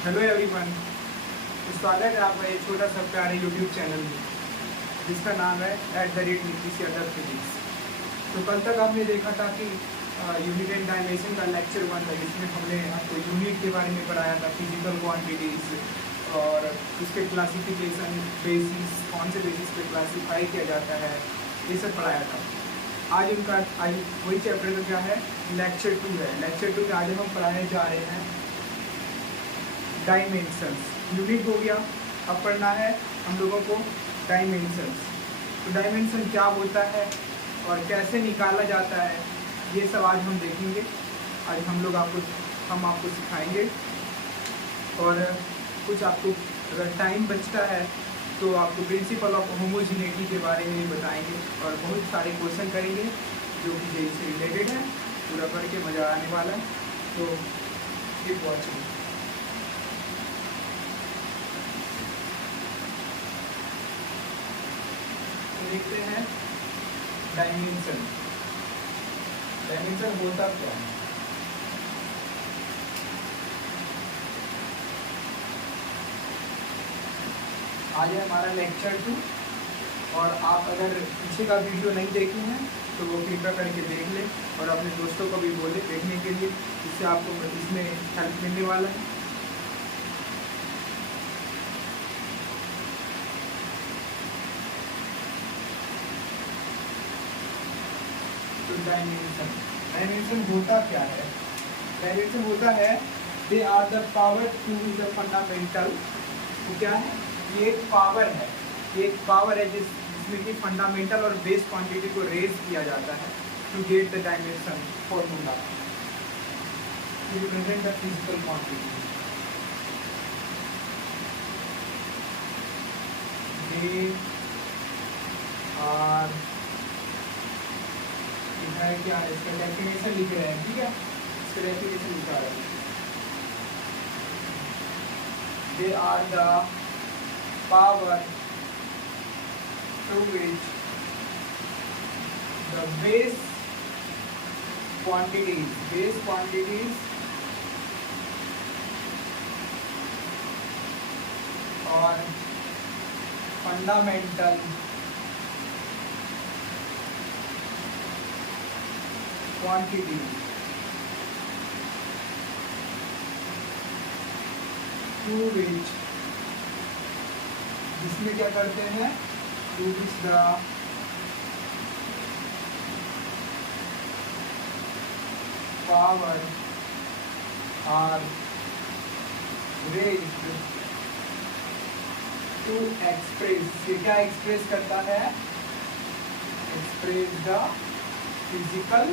Hello everyone, स्वागत है आपका एक छोटा सा प्यारे यूट्यूब चैनल में जिसका नाम है @NitisYadavPhysics। तो कल तक आपने देखा था कि यूनिट एंड डायमेंशन का लेक्चर 1 था, जिसमें हमने आपको यूनिट के बारे में पढ़ाया था, फिजिकल क्वांटिटीज और उसके क्लासिफिकेशन, बेसिस, कौन से बेसिस पे क्लासीफाई किया जाता है, ये सब पढ़ाया था। आज वही चैप्टर का क्या है, लेक्चर 2 है। लेक्चर 2 में आज हम पढ़ाने जा रहे हैं डायमेंशंस। यूनिट हो गया, अब पढ़ना है हम लोगों को डायमेंशंस। तो डायमेंशन क्या होता है और कैसे निकाला जाता है, ये सब आज हम देखेंगे। आज हम आपको सिखाएंगे और कुछ आपको अगर टाइम बचता है तो आपको प्रिंसिपल ऑफ होमोजिनिटी के बारे में भी बताएंगे और बहुत सारे क्वेश्चन करेंगे जो कि जेई से रिलेटेड है। पूरा करके मज़ा आने वाला है, तो कीप वॉचिंग। देखते हैं डायमेंशन। डायमेंशन होता क्या है? आज है हमारा लेक्चर 2 और आप अगर पीछे का वीडियो नहीं देखे हैं तो वो कृपया करके देख लें और अपने दोस्तों को भी बोले देखने के लिए, इससे आपको इसमें हेल्प मिलने वाला है। तो डायमेंशन होता क्या है? डायमेंशन होता है they are the power to is the fundamental. तो क्या है? ये एक पावर है, ये एक पावर है जिसमें कि फंडामेंटल और बेस क्वांटिटी को रेज किया जाता है to get the dimension formula to represent the physical quantity. They are, क्या है इसका डेफिनेशन लिख रहे हैं, ठीक है, इसका डेफिनेशन लिखा है। They are the power through which the base quantities और fundamental quantities through which, जिसमें क्या करते हैं, to which the power are raised to express, ये क्या एक्सप्रेस करता है? Express the physical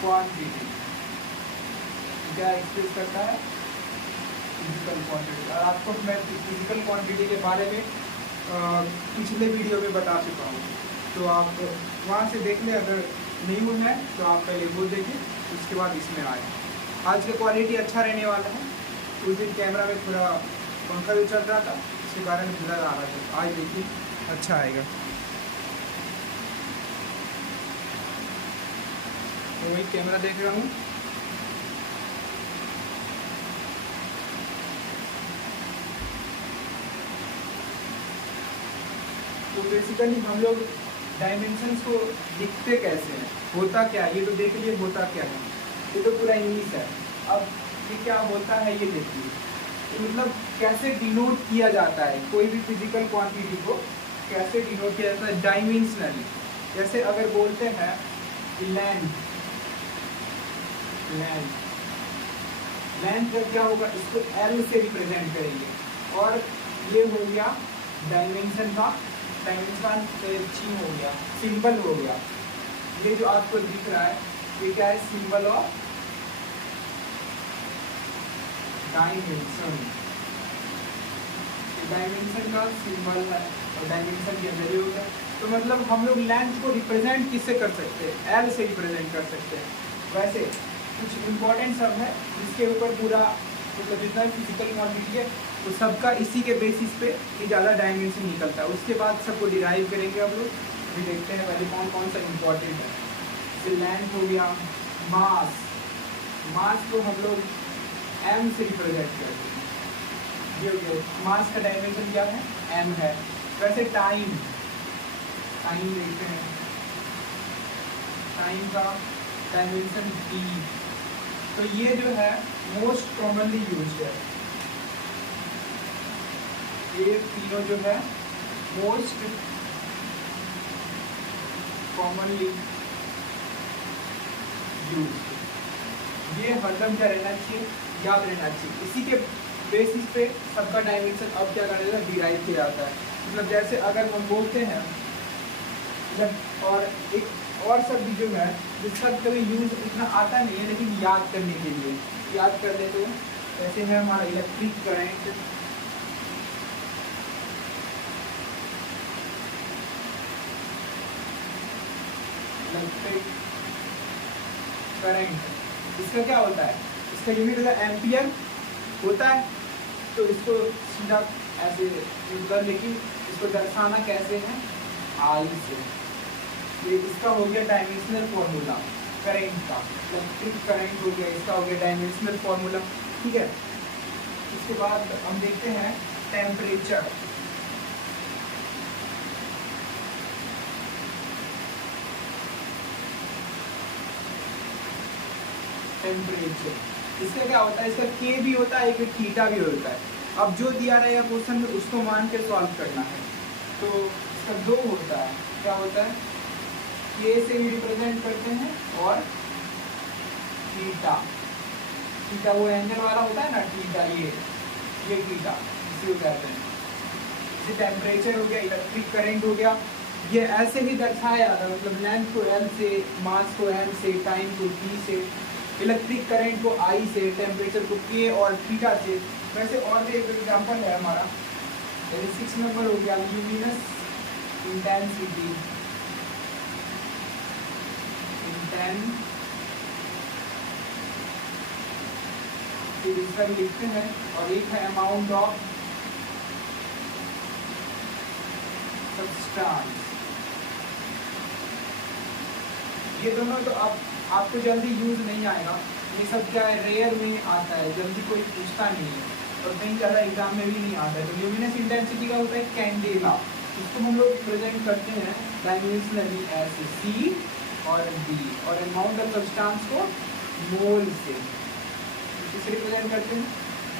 quantity. क्या एक्सप्रेस करता है? Physical quantity. और आपको मैं फिजिकल क्वांटिटी के बारे में पिछले वीडियो में बता चुका हूँ, तो आप वहाँ से देख लें। अगर नहीं हुआ है तो आप पहले वो देखें, उसके बाद इसमें आए। आज का क्वालिटी अच्छा रहने वाला है। उस दिन कैमरा में थोड़ा पंखा भी चल रहा था, इसके कारण ब्लर आ रहा था। आज देखिए अच्छा आएगा। तो वही कैमरा देख रहा हूँ। तो बेसिकली हम लोग डायमेंशंस को लिखते कैसे हैं, होता क्या है, ये तो देख लिए होता क्या है। ये तो पूरा इंग्लिश है। अब ये क्या होता है ये देखिए, तो मतलब कैसे डिनोट किया जाता है कोई भी फिजिकल क्वांटिटी को, कैसे डिनोट किया जाता है डायमेंशनली। जैसे अगर बोलते हैं लेंथ का क्या होगा, इसको L से रिप्रेजेंट करेंगे और ये हो गया डायमेंशन का, डायमेंशन चिन्ह हो गया, सिंबल हो गया। ये जो आपको दिख रहा है ये क्या है? Symbol of dimension. डायमेंशन का सिंबल है और डायमेंशन के अंदर ये होगा। तो मतलब हम लोग लेंथ को रिप्रेजेंट किससे कर सकते हैं? L से रिप्रेजेंट कर सकते हैं। वैसे कुछ इम्पोर्टेंट सब है जिसके ऊपर पूरा मतलब जितना फिजिकल क्वांटिटी है वो सबका इसी के बेसिस पे ये ज़्यादा डायमेंशन निकलता है। उसके बाद सबको डिराइव करेंगे हम लोग। अभी देखते हैं पहले कौन कौन सा इम्पोर्टेंट है। लेंथ हो गया, मास, मास को हम लोग m से रिप्रेजेंट करते हैं। ये हो गया, मास का डायमेंशन क्या है, m है। वैसे टाइम देखते हैं, टाइम का डायमेंशन t। तो ये जो है मोस्ट कॉमनली यूज्ड है, ये तीनों जो है मोस्ट कॉमनली यूज्ड। ये हरदम क्या रहना चाहिए, याद रहना चाहिए। इसी के बेसिस पे सबका डायमेंशन अब क्या करेगा, डिराइव किया जाता है। मतलब जैसे अगर हम बोलते हैं जब, और एक और शब्द जो है जिसका कभी यूज इतना आता नहीं है लेकिन याद करने के लिए याद कर ले, तो ऐसे है हमारा इलेक्ट्रिक करंट। इलेक्ट्रिक करंट इसका क्या होता है, इसका यूनिट होता है एम्पियर होता है। तो इसको सीधा ऐसे कर, लेकिन इसको दर्शाना कैसे है, आई से। ये इसका हो गया डायमेंशनल फॉर्मूला करंट का, इलेक्ट्रिक करंट हो गया, इसका हो गया डायमेंशनल फॉर्मूला। ठीक है, इसके बाद हम देखते हैं टेम्परेचर। टेम्परेचर इसका क्या होता है, इसका के भी होता है, एक थीटा भी होता है। अब जो दिया रहेगा क्वेश्चन में उसको मान के सॉल्व करना है। तो इसका दो होता है, क्या होता है, के से भी रिप्रेजेंट करते हैं और थीटा। थीटा वो एंगल वाला होता है ना, थीटा, ये थीटा इसी को कहते हैं। जैसे टेम्परेचर हो गया, इलेक्ट्रिक करंट हो गया, ये ऐसे ही दर्शाया जाता है। मतलब लेंथ को एल से, मास को एम से, टाइम को टी से, इलेक्ट्रिक करंट को आई से, टेम्परेचर को के और थीटा से। वैसे और भी एक एग्जांपल है हमारा, 6 नंबर हो गया, ल्यूमिनस इंटेंसिटी। इसका भी लिखते हैं, और एक है अमाउंट ऑफ सब्सटेंस। ये दोनों तो अब आपको जल्दी यूज नहीं आएगा, ये सब क्या है, रेयर में आता है, जल्दी कोई पूछता नहीं है और कहीं ज़्यादा एग्जाम में भी नहीं आता है। तो ल्यूमिनस इंटेंसिटी का होता है कैंडेला, इसको हम लोग प्रेजेंट करते हैं डायमेंशनली ऐसे सी और डी, और अमाउंट ऑफ सब्सटेंस को मोल से, किसे रिप्रेजेंट करते हैं,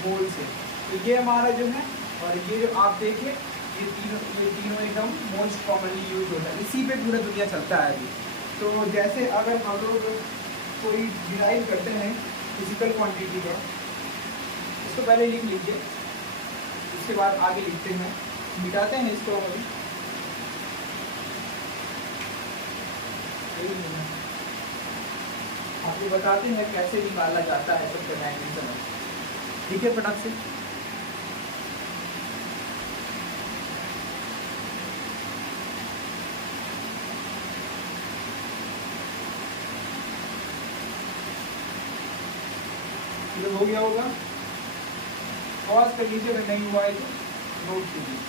मोल से। तो ये हमारा जो है, और ये जो आप देखिए ये तीनों एकदम मोस्ट कॉमनली यूज होता है, इसी पे पूरा दुनिया चलता है अभी। तो जैसे अगर हम लोग कोई डिराइव करते हैं फिजिकल क्वांटिटी का, इसको पहले लिख लीजिए, उसके बाद आगे लिखते हैं, मिटाते हैं इसको अभी। आपको बताते हैं कैसे निकाला जाता है सबका डायमेंशन। ठीक है, फटाक से। हो गया होगा, पॉज कर लीजिए, अगर नहीं हुआ है तो नोट कीजिए।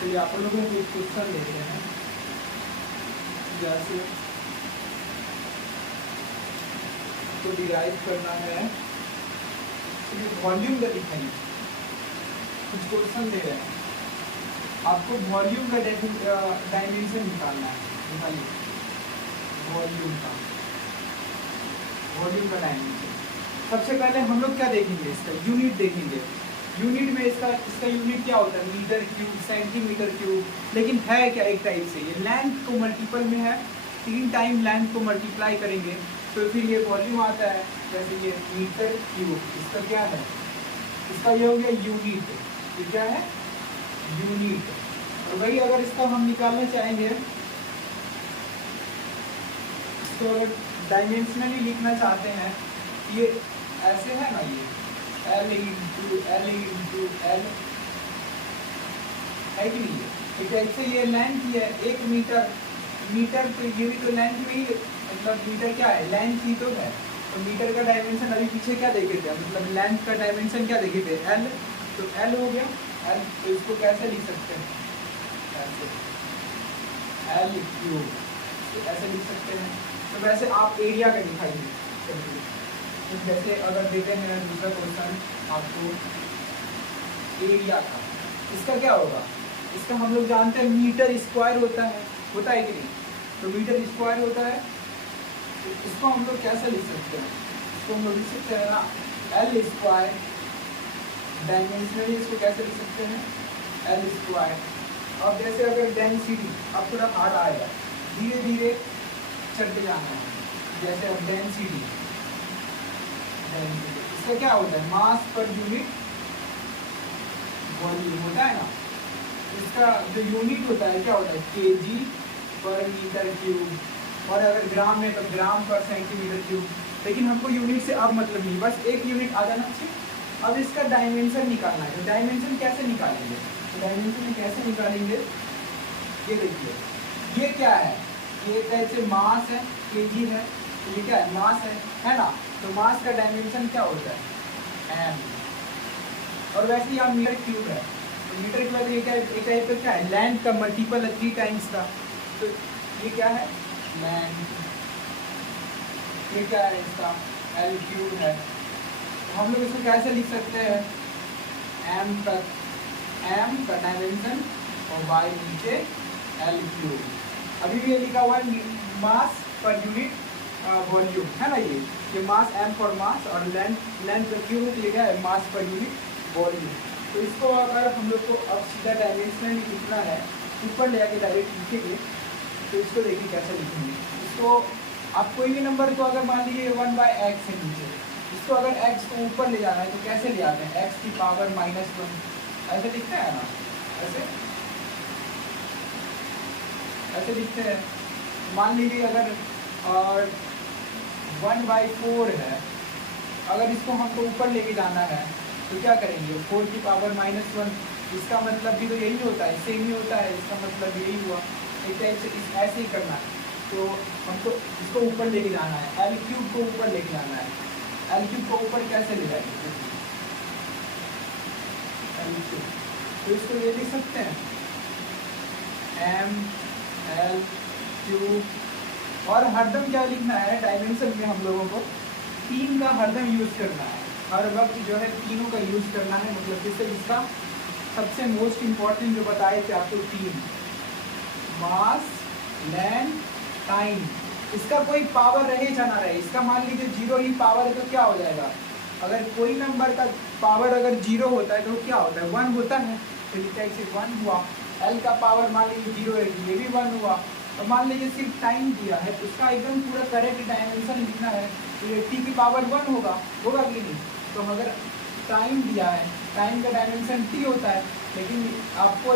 चलिए आप लोगों को एक क्वेश्चन देते हैं, जैसे तो डिराइव करना है, वॉल्यूम का दिखाइए। कुछ क्वेश्चन दे रहे हैं आपको, वॉल्यूम का डायमेंशन निकालना है, निकालिए वॉल्यूम का डायमेंशन। सबसे पहले हम लोग क्या देखेंगे, इसका यूनिट देखेंगे। यूनिट में इसका यूनिट क्या होता है, मीटर क्यूब, सेंटीमीटर क्यूब। लेकिन है क्या, एक टाइप से ये लेंथ को मल्टीपल में है, 3 टाइम लेंथ को मल्टीप्लाई करेंगे तो फिर ये वॉल्यूम आता है। जैसे ये मीटर क्यूब, इसका क्या है, इसका ये हो गया यूनिट। ये क्या है, यूनिट। और वही अगर इसका हम निकालना चाहेंगे, तो अगर डायमेंशनली लिखना चाहते हैं, ये ऐसे है ना, ये L इंटू एल है कि नहीं। ठीक है, इससे ये लेंथ ही है 1 मीटर। मीटर तो ये भी तो लेंथ में ही, मतलब मीटर क्या है, लेंथ ही तो है। तो मीटर का डायमेंशन अभी पीछे क्या देखे थे, मतलब लेंथ का डायमेंशन क्या देखे थे, L। तो L हो गया L। तो इसको कैसे लिख सकते हैं, ऐसे L क्यूब, तो ऐसे लिख सकते हैं। तो वैसे आप एरिया का दिखाइए। तो जैसे अगर देते हैं दूसरा क्वेश्चन आपको एरिया का, इसका क्या होगा, इसका हम लोग जानते हैं मीटर स्क्वायर होता है कि नहीं। तो मीटर स्क्वायर होता है, तो इसको हम लोग कैसे लिख सकते हैं, इसको हम लोग लिख सकते हैं ना एल स्क्वायर। डायमेंशनली इसको कैसे लिख सकते हैं, एल स्क्वायर। अब जैसे अगर डेंसिटी, अब थोड़ा हार्ड आएगा, धीरे धीरे चलते जाना है। जैसे अब डेंसिटी, इसका क्या होता है, मास पर यूनिट वॉल्यूम होता है ना। इसका जो यूनिट होता है क्या होता है, केजी पर मीटर क्यूब। और अगर ग्राम में तो ग्राम पर सेंटीमीटर क्यूब। लेकिन हमको यूनिट से अब मतलब नहीं, बस एक यूनिट आ जाना चाहिए। अब इसका डायमेंशन निकालना है। तो डायमेंशन कैसे निकालेंगे, तो डायमेंशन कैसे निकालेंगे, ये देखिए, ये क्या है, ये कैसे मास है, केजी है। तो ये क्या है, मास है ना। तो मास का डायमेंशन क्या होता है, एम। और वैसे यहाँ मीटर क्यूब है, तो मीटर क्यूब ये क्या, एक टाइप का क्या है, लेंथ का मल्टीपल है 3 टाइम्स का। तो ये क्या है, लेंथ। ये क्या है, इसका एल क्यूब है। तो हम लोग इसको कैसे लिख सकते हैं, एम तक, एम का डायमेंशन और बाई नीचे एल क्यूब। अभी भी ये लिखा हुआ है मास पर यूनिट वॉल्यूम, है ना। ये मास एम फॉर मास और लेंथ का क्यूब है, तो ये क्या है, मास पर यूनिट वॉल्यूम। तो इसको अगर हम लोग को अब सीधा डायमेंशनली लिखना है, ऊपर ले आके डायरेक्ट लिखेंगे, तो इसको देखिए कैसे लिखेंगे। इसको आप कोई भी नंबर को अगर मान लीजिए 1/x है नीचे, इसको अगर x को ऊपर ले जाना है तो कैसे ले आते हैं, x की पावर -1, ऐसे लिखते हैं ना, ऐसे लिखते हैं। मान लीजिए अगर और 1/4 है, अगर इसको हमको ऊपर लेके जाना है तो क्या करेंगे, 4 की पावर -1। इसका मतलब भी तो यही होता है, सेम ही होता है, इसका मतलब यही हुआ। एक टाइप से ऐसे ही करना है। तो हमको इसको ऊपर लेके जाना है, एल क्यूब को ऊपर लेके जाना है। एल क्यूब को ऊपर कैसे ले जाएंगे, एल क्यूब, तो इसको ये लिख सकते हैं एम एल क्यूब। और हरदम क्या लिखना है, डायमेंशन में हम लोगों को 3 का हरदम यूज़ करना है। हर वक्त जो है तीनों का यूज़ करना है। मतलब जैसे इसका सबसे मोस्ट इम्पॉर्टेंट जो बताए थे आपको 3, मास, लेंथ, टाइम। इसका कोई पावर रहे या ना रहे, इसका मान लीजिए 0 ही पावर है तो क्या हो जाएगा, अगर कोई नंबर का पावर अगर 0 होता है तो क्या होता है, 1 होता है। तो ये टाइप से 1 हुआ। एल का पावर मान लीजिए 0 है, ये भी 1 हुआ। तो मान लीजिए सिर्फ टाइम दिया है, तो उसका एकदम पूरा करेक्ट डायमेंशन लिखना है, तो ये टी की पावर 1 होगा कि नहीं। तो अगर टाइम दिया है, टाइम का डायमेंशन टी होता है, लेकिन आपको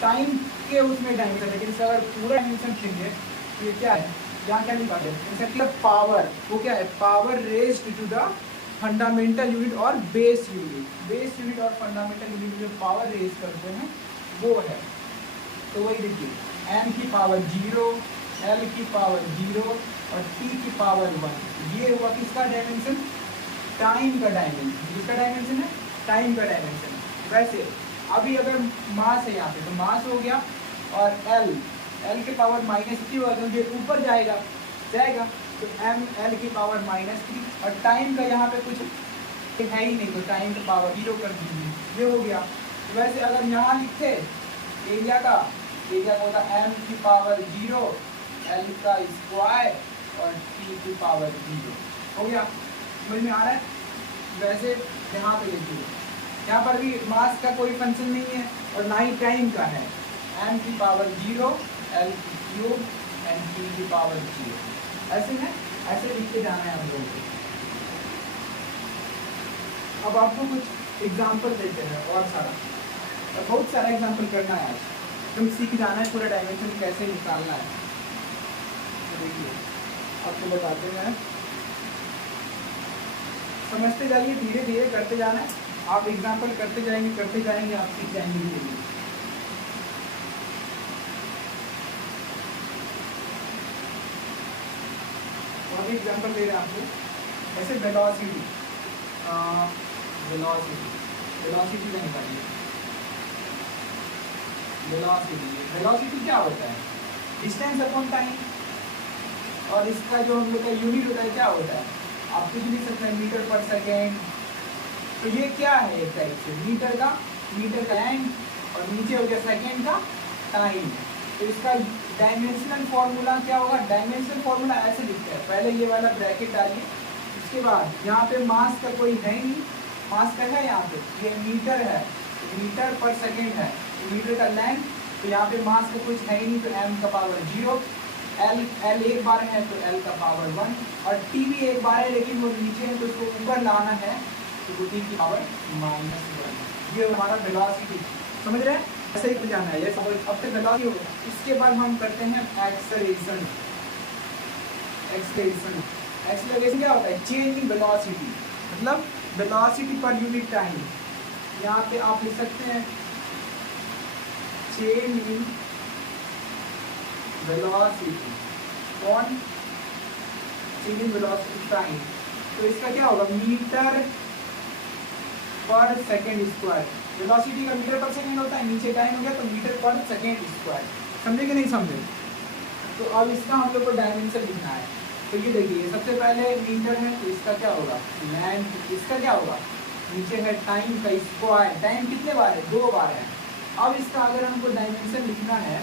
टाइम के उसमें डायमेंशन, लेकिन इसका अगर पूरा डायमेंशन देंगे तो ये क्या है, यहाँ क्या लिखा है, मतलब पावर, वो क्या है, power raised to the fundamental unit और बेस यूनिट और फंडामेंटल यूनिट जो पावर रेज करते हैं वो है। तो वही देखिए, एम की पावर 0, एल की पावर 0 और टी की पावर 1। ये हुआ किसका डायमेंशन, टाइम का डायमेंशन। किसका डायमेंशन है, टाइम का डायमेंशन। वैसे अभी अगर मास है यहाँ पे, तो मास हो गया, और एल के पावर -3 होगा, तो ये ऊपर जाएगा। तो एम एल की पावर -3, और टाइम का यहाँ पे कुछ है ही नहीं, तो टाइम का पावर 0 कर दीजिए, ये हो गया। तो वैसे अगर यहाँ लिखे एरिया का होता एम की पावर 0, एल का स्क्वायर और टी की पावर 0, हो गया। समझ में आ रहा है? वैसे यहाँ पे देखिए, यहाँ पर भी मास का कोई फंक्शन नहीं है और ना ही टाइम का है। m की पावर 0 l की क्यूब एंड t की पावर 0, ऐसे है, ऐसे लिख के जाना है हम लोगों को। अब आपको कुछ एग्जाम्पल देते हैं और बहुत सारा एग्जाम्पल करना है आज, तुम सीख जाना है पूरा डायमेंशन कैसे निकालना है। तो देखिए आपको बताते हैं, समझते जाइए, धीरे धीरे करते जाना है। आप एग्जाम्पल करते जाएंगे आप सीख जाएंगे धीरे धीरे। और एग्जाम्पल दे रहे हैं आपको, ऐसे वेलोसिटी का निकालिए। वेलोसिटी क्या होता है? डिस्टेंस अपॉन टाइम, और इसका जो हम लोग का यूनिट होता है क्या होता है? आप कुछ भी सकते हैं, मीटर पर सेकेंड। तो ये क्या है एक टाइप से मीटर का टाइम, और नीचे हो गया सेकेंड का टाइम। तो इसका डायमेंशनल फॉर्मूला क्या होगा? डायमेंशनल फॉर्मूला ऐसे लिखते हैं, पहले ये वाला ब्रैकेट डालिए, उसके बाद यहाँ पे मास का कोई है नहीं, मास का है यहाँ पे, ये मीटर है, मीटर पर सेकेंड है, मीटर का लेंथ, तो यहाँ पे मास का कुछ है ही नहीं, तो m का पावर 0, l एक बार है तो l का पावर 1, और t भी एक बार है लेकिन वो नीचे है तो उसको ऊपर लाना है, तो t की पावर -1। ये हमारा वेलोसिटी, समझ रहे हैं? ऐसे ही जाना है, जैसे अब तक वेलोसिटी हो गया। इसके बाद हम करते हैं एक्सेलरेशन। एक्सेलरेशन क्या होता है? चेंज इन वेलोसिटी, मतलब वेलोसिटी पर यूनिट टाइम। यहाँ पे आप लिख सकते हैं change in velocity on change in velocity time. तो इसका क्या होगा? मीटर पर सेकेंड स्क्वायर। वेलोसिटी का मीटर पर सेकेंड होता है, नीचे टाइम हो गया तो मीटर पर सेकेंड स्क्वायर। समझे कि नहीं समझे? तो अब इसका हम लोग को डायमेंशन लिखना है। तो ये देखिए, सबसे पहले मीटर है तो इसका क्या होगा? लेंथ। इसका क्या होगा? नीचे है टाइम का स्क्वायर। टाइम कितने बार है? 2 बार है। अब इसका अगर हमको डायमेंशन लिखना है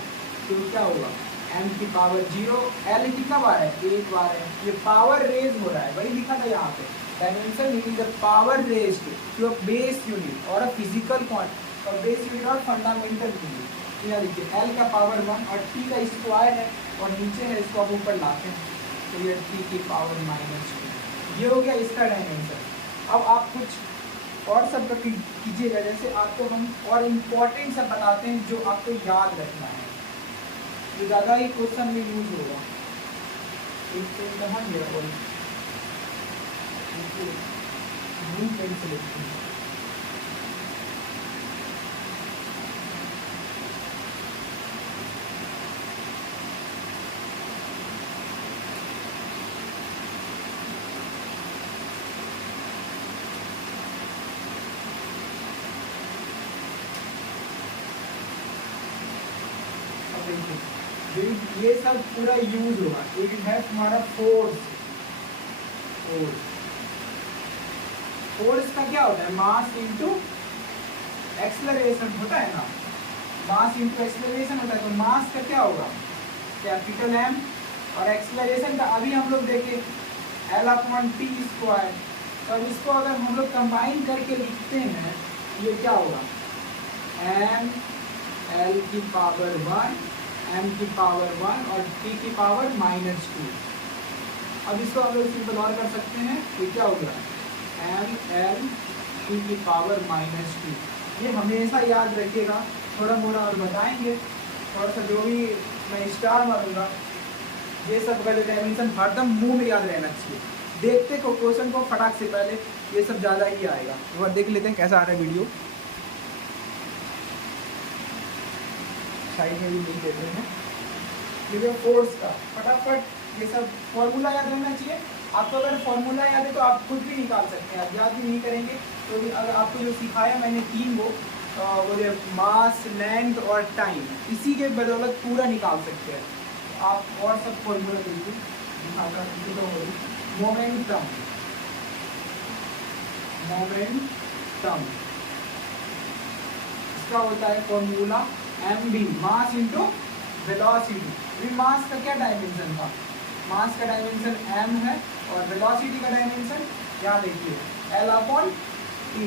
तो क्या होगा? m की पावर 0, l कितना बार है? 1 बार है। ये पावर रेज हो रहा है, वही लिखा था यहाँ पे। Dimension is the power raised to a base unit और अ फिजिकल क्वांटिटी, और बेस यूनिट और फंडामेंटल यूनिट। यहाँ देखिए l का पावर 1 और t का स्क्वायर है, और नीचे है, इसको आप ऊपर लाते हैं तो ये t की पावर -2। ये हो गया इसका डायमेंशन। अब आप कुछ और सब कीजिएगा, जैसे आपको हम और इम्पोर्टेंट सब बताते हैं जो आपको याद रखना है, जो ज़्यादा ही क्वेश्चन में यूज होगा। एक पेन कहाँ गया? और ब्लू पेन से लिखते हैं। ये सब पूरा यूज होगा। एक है तुम्हारा फोर्स। फोर्स का क्या होता है? मास इंटू एक्सेलरेशन होता है ना, मास इंटू एक्सेलरेशन होता है। तो मास का क्या होगा? कैपिटल M, और एक्सेलरेशन का अभी हम लोग देखे l/t²। तो अब इसको अगर हम लोग कंबाइन करके लिखते हैं, ये क्या होगा? m l की पावर 1, m की पावर 1 और t की पावर -2। अब इसको हम लोग सिंपल और कर सकते हैं, ये क्या हो गया? m l t की पावर -2। ये हमेशा याद रखिएगा, थोड़ा मोड़ा और बताएंगे, थोड़ा सा जो भी मैं स्टार मारूंगा, ये सब का डायमेंशन हरदम मुंह में याद रहना चाहिए। देखते को क्वेश्चन को फटाक से पहले ये सब ज़्यादा ही आएगा। एक बार देख लेते हैं कैसा आ रहा है वीडियो। साइड में भी नहीं देते हैं। ये फोर्स का फटाफट ये सब फॉर्मूला याद रहना चाहिए। आपको अगर फॉर्मूला याद है तो आप खुद भी निकाल सकते हैं, आप याद भी नहीं करेंगे तो भी अगर आपको जो सिखाया मैंने 3 वो मास, लेंथ और टाइम, इसी के बदौलत पूरा निकाल सकते हैं। आप और सब फॉर्मूला देखिए, मोमेंटम इसका होता है formula mv, mass into velocity. अभी मास का क्या डायमेंशन था? मास का डायमेंशन m है और वेलोसिटी का डायमेंशन यहाँ देखिए L upon T,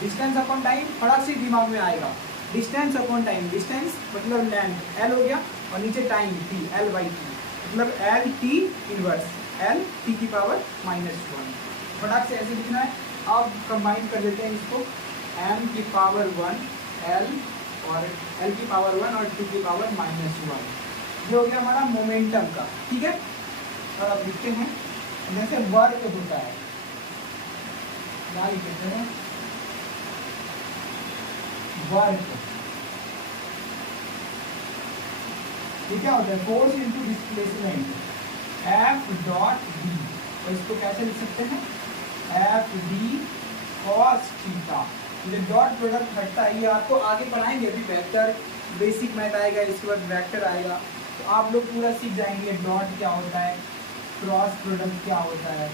distance upon time फटाक से दिमाग में आएगा, डिस्टेंस अपॉन टाइम, डिस्टेंस मतलब लेंथ एल हो गया और नीचे time T, L by T मतलब L T inverse, L T की पावर -1। फटाक से ऐसे लिखना है। अब कंबाइन कर देते हैं इसको, एम की पावर 1 एल और एल की पावर 1 और टी की पावर -1, ये हो गया हमारा मोमेंटम का, ठीक है। और अब लिखते हैं जैसे वर्क होता है, क्या लिखते हैं वर्क, ये क्या होता है force into displacement F dot D, और इसको कैसे लिख सकते हैं एफ डी कॉस थीटा, ये डॉट प्रोडक्ट घटता है, ये आपको आगे पढ़ाएंगे, अभी वेक्टर बेसिक मैथ आएगा, इसके बाद वेक्टर आएगा, तो आप लोग पूरा सीख जाएंगे डॉट क्या होता है, क्रॉस प्रोडक्ट क्या होता है,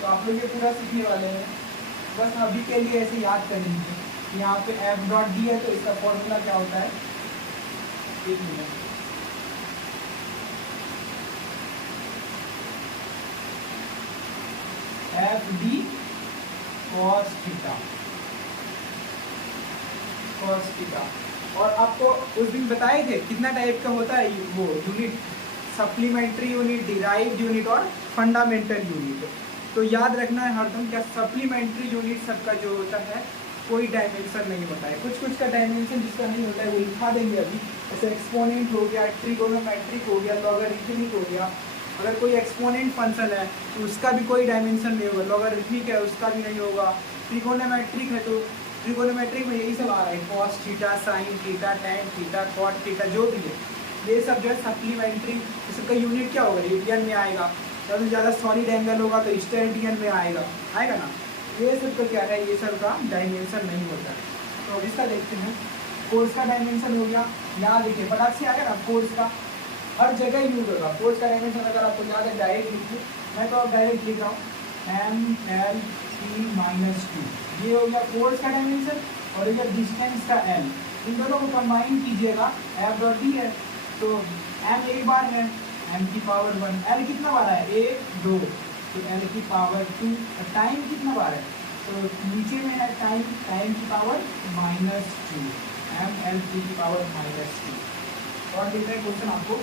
तो आप लोग ये पूरा सीखने वाले हैं। बस अभी के लिए ऐसे याद कर लीजिए, यहाँ पे एफ डॉट डी है तो इसका फॉर्मूला क्या होता है, एक minute, F D cos theta, cos theta. और आपको उस दिन बताए थे कितना टाइप का होता है वो unit, supplementary unit, derived unit और फंडामेंटल यूनिट। तो याद रखना है हरदम, क्या सप्लीमेंट्री यूनिट सबका जो होता है कोई डायमेंशन नहीं होता है, कुछ कुछ का डायमेंशन जिसका नहीं होता है वो लिखा देंगे अभी, जैसे एक्सपोनेंट हो गया, ट्रिगोनोमेट्रिक हो गया, लॉगरिथमिक हो गया। अगर कोई एक्सपोनेंट फंक्शन है तो उसका भी कोई डायमेंशन नहीं होगा, लॉगरिथमिक है उसका भी नहीं होगा, ट्रिगोनोमेट्रिक है तो ट्रिगोनोमेट्रिक में यही सब आ रहा है, cos theta, sine theta, tan theta, cot theta, जो भी है ये सब जो है सप्लीमेंट्री, इसका यूनिट क्या होगा, रेडियन में आएगा, ज़्यादा से ज़्यादा सॉलिड एंगल होगा तो स्टेरेडियन में आएगा ना, ये सब तो क्या है, ये सब का डायमेंशन नहीं होता है। तो अब इसका देखते हैं, फोर्स का डायमेंशन हो गया, यहाँ देखिए फटाक से आ गया ना, फोर्स का हर जगह यूज होगा, फोर्स का डायमेंशन अगर आपको याद है डायरेक्ट लिखिए, मैं तो अब डायरेक्ट लिख रहा हूँ एम एल टी -2, ये हो गया फोर्स का डायमेंशन, और ये डिस्टेंस का एल, इन दोनों को कंबाइन कीजिएगा, एफ डॉट डी है तो एम एक बार है, एम की पावर 1, एल कितना बार है 1 2, तो एल की पावर 2, टाइम कितना बार है तो नीचे में है टाइम, टाइम की पावर -2, एम एल टी की पावर -2। और देख रहे हैं क्वेश्चन आपको,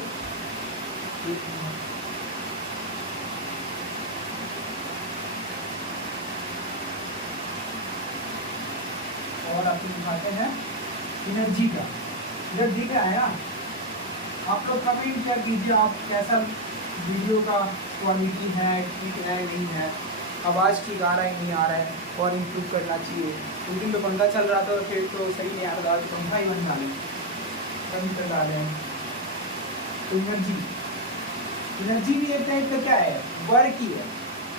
और आपको दिखाते हैं एनर्जी का, इधर दिख रहा है ना, आप लोग कमेंट कर दीजिए आप कैसा वीडियो का क्वालिटी है, ठीक है नहीं है, आवाज़ ठीक आ रहा है नहीं आ रहा है, और इम्प्रूव करना चाहिए। उस दिन तो पंखा चल रहा था फिर तो सही नहीं आ रहा था, तो पंखा ही बंद डालें, बंद कर डालें। तो एनर्जी, एनर्जी भी एक टाइप का क्या है वर्क ही है,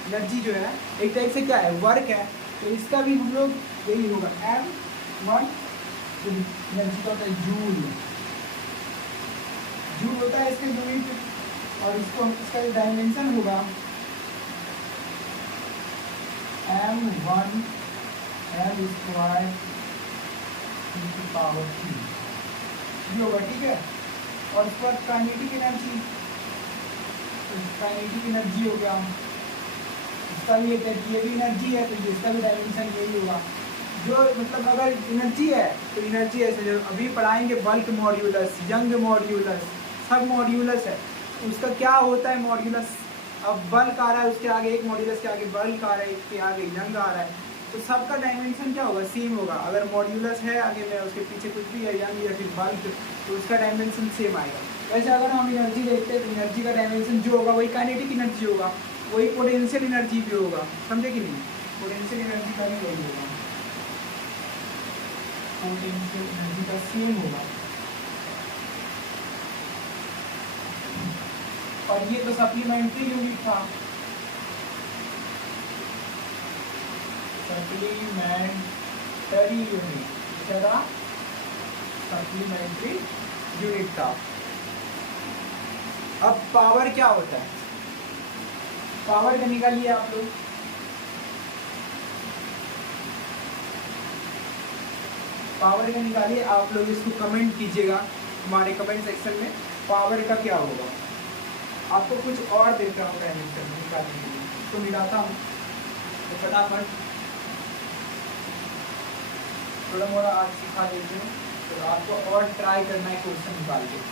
एनर्जी जो है एक टाइप से क्या है वर्क है, तो इसका भी हम लोग यही होगा M1, एनर्जी का होता है जूल, जूल होता है इसके यूनिट, और इसको इसका डायमेंशन होगा M1 L स्क्वायर की पावर 3, ये होगा, ठीक है। और इसके बाद काइनेटिक एनर्जी, काइनेटिक एनर्जी हो गया, इसका भी एक ये भी एनर्जी है तो इसका भी डायमेंशन यही होगा, जो मतलब अगर एनर्जी है तो एनर्जी ऐसे जो अभी पढ़ाएंगे बल्क मॉड्यूलस, यंग मॉड्यूलस, सब मॉड्यूलस है, उसका क्या होता है मॉड्यूलस, अब बल्क आ रहा है उसके आगे एक मॉड्यूलस के आगे बल्क आ रहा है, इसके आगे यंग आ रहा है, तो सबका डायमेंशन क्या होगा सेम होगा, अगर मॉड्यूलस है आगे में उसके पीछे कुछ भी है यंग या फिर बल्क तो उसका डायमेंशन सेम आएगा। वैसे अगर हम एनर्जी देखते हैं तो एनर्जी का डायमेंशन जो होगा वही काइनेटिक एनर्जी होगा, वही पोटेंशियल एनर्जी भी होगा, समझे कि नहीं, पोटेंशियल एनर्जी का भी वही होगा, पोटेंशियल एनर्जी का सेम होगा। और ये तो सप्लीमेंट्री यूनिट था, सप्लीमेंट्री यूनिट क्या, सप्लीमेंट्री यूनिट था। अब पावर क्या होता है, पावर का निकालिए आप लोग, पावर का निकालिए आप लोग, इसको कमेंट कीजिएगा हमारे कमेंट सेक्शन में, पावर का क्या होगा। आपको कुछ और देता हूँ डायमेंशन निकालने के लिए, तो मिलाता हूँ तो फटाफट थोड़ा मोड़ा आज सिखा देते हैं, तो आपको और ट्राई करना है क्वेश्चन निकाल के।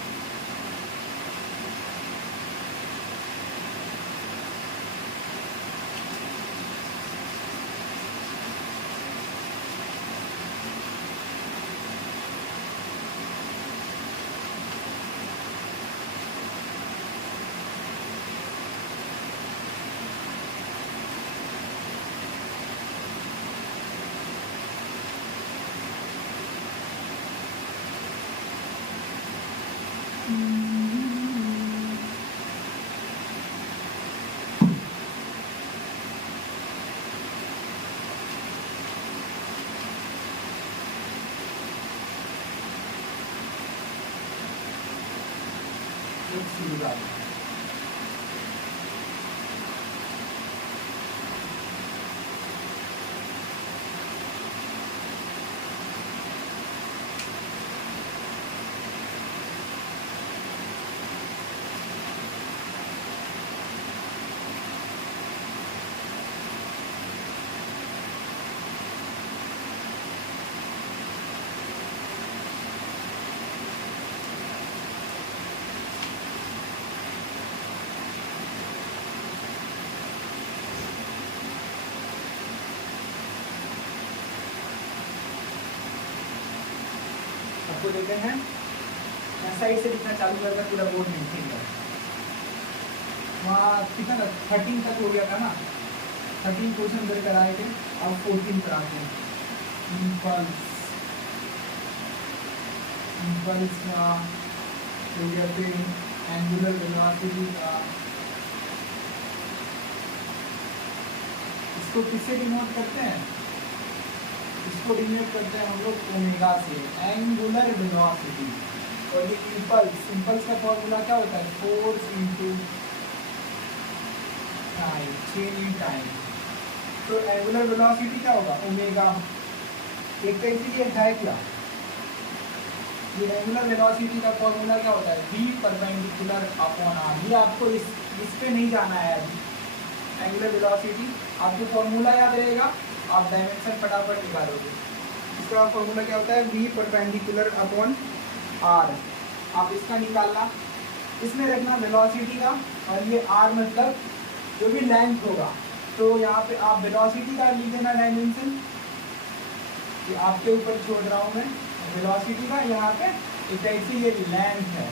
आपको देते हैं, मैं साइड से लिखना चालू करके पूरा बोर्ड नहीं खींच वहाँ कितना 13 तक हो गया था ना, 13 क्वेश्चन कर कराए थे, अब 14 पर आते हैं। इम्पल्स का हो गया, फिर एंगुलर वेलोसिटी का, इसको किससे डिनोट करते हैं? इसको डिनोट करते हैं हम लोग ओमेगा से, एंगुलर वेलोसिटी। और ये इम्पल्स, इम्पल्स का फॉर्मूला क्या होता है? Force into time, change in time. तो एंगुलर वेलोसिटी क्या होगा? ओमेगा। एक तरीके से ये है क्या, ये एंगुलर वेलोसिटी का फॉर्मूला क्या होता है? v perpendicular upon r। ये आपको इस पे नहीं जाना है अभी। एंगुलर वेलोसिटी आपको फॉर्मूला याद रहेगा, आप डायमेंशन फटाफट निकालोगे। इसका फॉर्मूला क्या होता है? v perpendicular upon r। आप इसका निकालना, इसमें रखना वेलोसिटी का, और ये r मतलब जो भी लेंथ होगा। तो यहाँ पे आप वेलोसिटी का लिख देना डायमेंशन, ये आपके ऊपर छोड़ रहा हूँ मैं। वेलोसिटी का यहाँ पे एक टाइप से ये लेंथ है।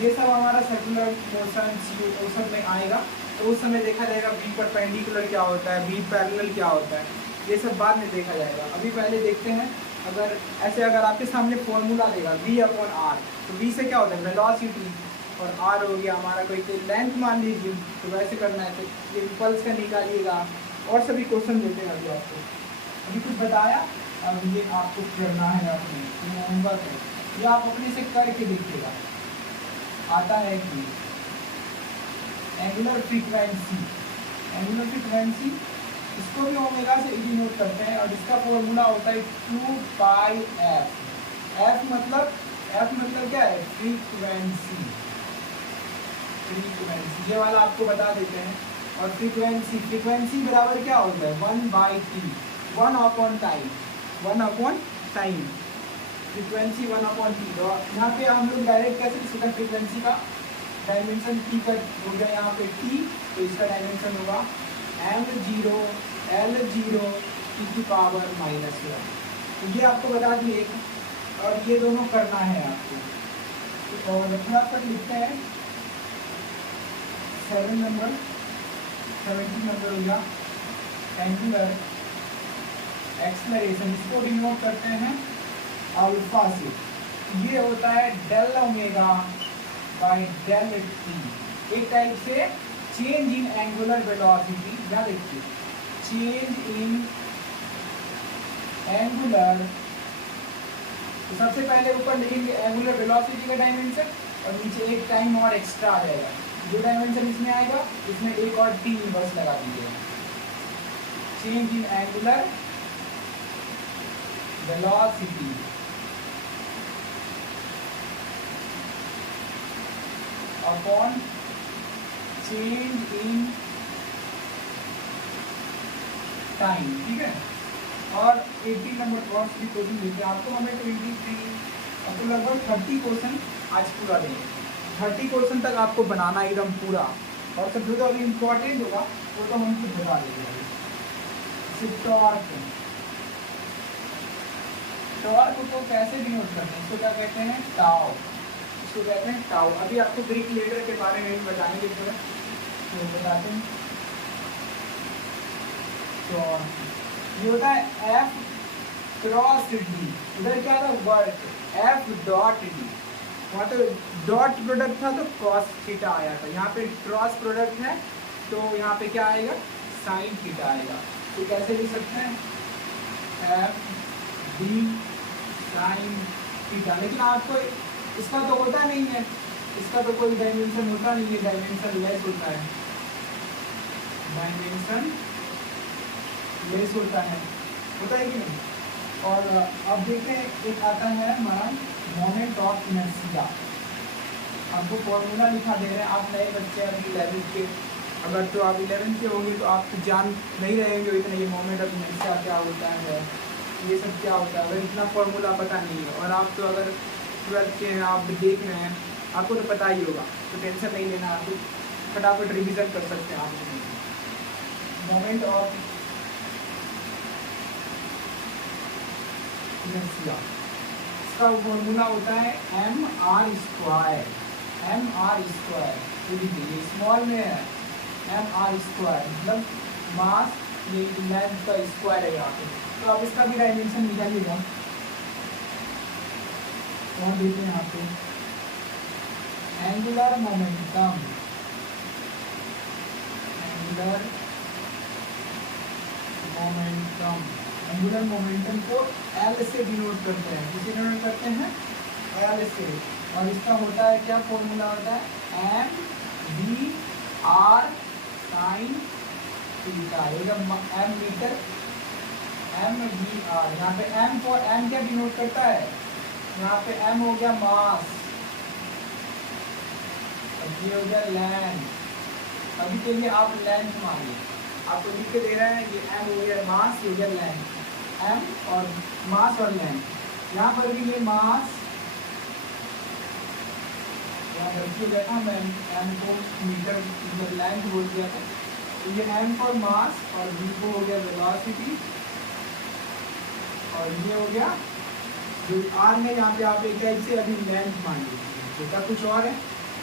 ये सब हमारा सर्कुलर मोशन में आएगा, तो उस समय देखा जाएगा v परपेंडिकुलर क्या होता है, v पैरेलल क्या होता है, ये सब बाद में देखा जाएगा। अभी पहले देखते हैं, अगर आपके सामने फॉर्मूला देगा v अपॉन r, तो v से क्या होता है? वेलोसिटी, और r हो गया हमारा कोई लेंथ मान लीजिए, तो वैसे करना है। तो ये इम्पल्स का निकालिएगा, और सभी क्वेश्चन देते हैं अभी आपको। अभी कुछ बताया, अब ये आपको करना है अपने होमवर्क है, ये आप अपने से करके देखिएगा आता है कि एंगुलर फ्रीक्वेंसी, एंगुलर फ्रीक्वेंसी इसको भी ओमेगा से डिनोट करते हैं, और इसका फॉर्मूला होता है 2 पाई f। f मतलब क्या है? फ्रीक्वेंसी। फ्रीक्वेंसी ये वाला आपको बता देते हैं। और फ्रीक्वेंसी बराबर क्या होता है? 1/t, 1 upon time, 1 upon time. Frequency 1 upon T. तो यहाँ पे हम लोग डायरेक्ट कैसे लिख सकते हैं? फ्रीक्वेंसी का डायमेंशन टी का हो गया यहाँ पे t, तो इसका डायमेंशन होगा m0 L0 e⁻⁻1। तो ये आपको बता दिए, और ये दोनों करना है आपको। और फटाफट लिखते हैं 17 नंबर हो गया, एंगुलर एक्सेलरेशन, इसको डिनोट करते हैं अल्फा से। ये होता है del omega by del t. एक टाइप से चेंज इन एंगुलर वेलोसिटी, या देखिए चेंज इन एंगुलर। तो सबसे पहले ऊपर लिखेंगे एंगुलर वेलोसिटी का डायमेंशन, और नीचे एक टाइम और एक्स्ट्रा आ जाएगा। जो डायमेंशन इसमें आएगा, इसमें एक और टी इनवर्स लगा दीजिएगा। Change in angular velocity upon change in time, ठीक है। और 80 नंबर क्रॉस भी क्वेश्चन देते हैं आपको, हमें 23 आपको लगभग 30 क्वेश्चन आज पूरा देंगे। 30 क्वेश्चन तक आपको बनाना एकदम पूरा, और सब जो तो अभी इम्पोर्टेंट होगा वो तो हम खुद बता देंगे। टॉर्क को कैसे डिनोट करते हैं, इसको क्या कहते हैं, टाउ, इसको कहते हैं टाउ। अभी आपको ग्रीक लेटर के बारे में बताएंगे थोड़ा, तो बताते हैं। तो ये होता है एफ क्रॉस डी, इधर क्या था वर्ड एफ डॉट डी, वहाँ तो डॉट प्रोडक्ट था तो कॉस थीटा आया था, यहाँ पे क्रॉस प्रोडक्ट है तो यहाँ पे क्या आएगा, साइन थीटा आएगा। तो कैसे लिख सकते हैं, एफ डी साइन थीटा। लेकिन आपको इसका तो होता नहीं है, इसका तो कोई डायमेंशन होता नहीं है, डायमेंशन लेस होता है, डायमेंशन लेस होता है कि नहीं। और अब देखते हैं एक आता है हमारा मोमेंट ऑफ इनर्शिया। आपको फॉर्मूला लिखा दे रहे हैं, आप नए बच्चे अभी 11th के, अगर तो आप 11th के होंगे तो आप तो जान नहीं रहेंगे इतना ये मोमेंट ऑफ इनर्शिया क्या होता है, ये सब क्या होता है, अगर इतना फॉर्मूला पता नहीं है। और आप तो अगर 12th के हैं, आप देख रहे हैं, आपको तो पता ही होगा, तो टेंशन नहीं लेना, आप फटाफट रिविज़न कर सकते हैं आप। मोमेंट ऑफ इनर्शिया, इसका फॉर्मूला होता है एम आर स्क्वायर, ये स्मॉल में है, एम आर स्क्वायर मतलब मास ये लेंथ का स्क्वायर है यहाँ पे। तो आप इसका भी डायमेंशन निकालिएगा, और देखते हैं यहाँ पे एंगुलर मोमेंटम, एंगुलर मोमेंटम को एल से डिनोट करते हैं, किसे डिनोट करते हैं, एल से। और इसका होता है क्या, फॉर्मूला होता है m v r sine theta, m metre, m v r. यहाँ पे एम फॉर एम क्या डिनोट करता है, यहाँ पे एम हो गया मास, अब ये हो गया लेंथ। अभी के लिए आप लेंथ मानिए, आपको लिख के दे रहे हैं ये एम हो गया मास, ये हो गया लेंथ, एम और मास और लेंथ। यहाँ पर भी ये मास, यहाँ रखिएगा ना, मैं एम को मीटर लेंथ बोल दिया था, तो ये एम फॉर मास और वी को हो गया वेलोसिटी, और ये हो गया जो आर में, यहाँ पे आप एक टाइप से अभी लेंथ मान लीजिए, बेटा कुछ और है,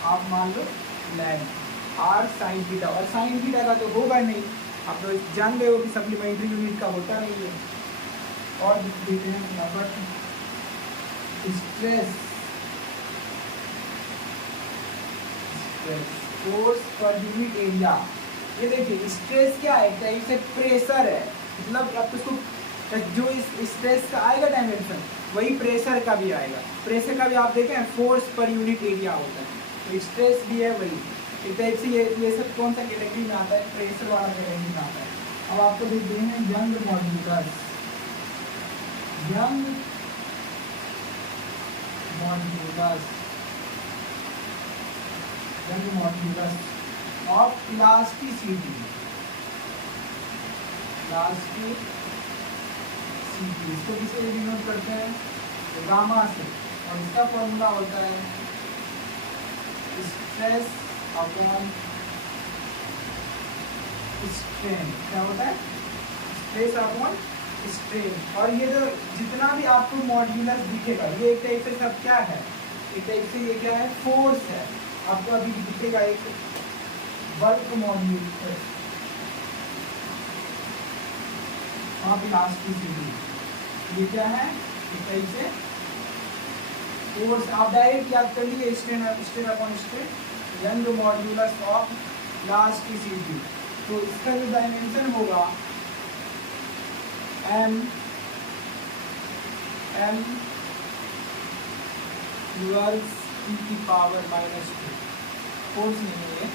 आप मान लो लेंथ आर साइन थीटा। और साइन थीटा का तो होगा नहीं, आप तो जान गए हो कि सप्लीमेंट्री यूनिट का होता नहीं है। और देखते हैं number stress, force per unit area. ये देखिए स्ट्रेस क्या है, टाइप से प्रेशर है, मतलब आप उसको जो इस स्ट्रेस का आएगा डायमेंशन वही प्रेशर का भी आएगा। प्रेशर का भी आप देखें फोर्स पर यूनिट एरिया होता है, तो स्ट्रेस भी है वही एक टाइप से। ये सब कौन सा कैटेगरी में आता है, प्रेशर वाला कैटेगरी में आता है। अब आपको देखते हैं young modulus, young modulus of elasticity, इसको किससे डिनोट करते हैं, गामा से। और इसका फॉर्मूला होता है स्ट्रेस अपॉन स्ट्रेन। क्या होता है, स्ट्रेस अपॉन स्ट्रेन। और ये जो जितना भी आपको मॉड्यूलस दिखेगा, ये एक टाइप से सब क्या है, एक टाइप से ये क्या है, फोर्स है। आपको अभी दिखेगा एक बल्क मॉड्यूलस ऑफ इलास्टिसिटी, ये क्या है, एक टाइप से फोर्स। आप डायरेक्ट याद कर लीजिए strain upon strain, young modulus of elasticity. तो इसका जो डायमेंशन होगा एम इनवर्स e की पावर -2, फोर्स नहीं है,